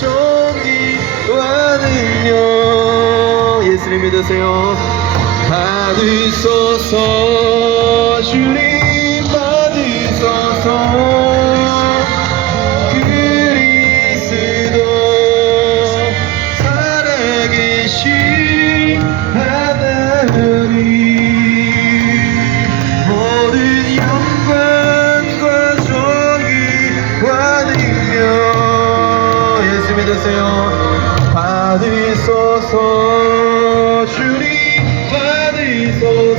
존귀와 능력 예수님 믿으세요. 받으소서 주님 받으소서 그리스도 살아계신 하나님 모든 영광과 존귀와 능력 예수 믿으세요. 받으소서 주님 받으소서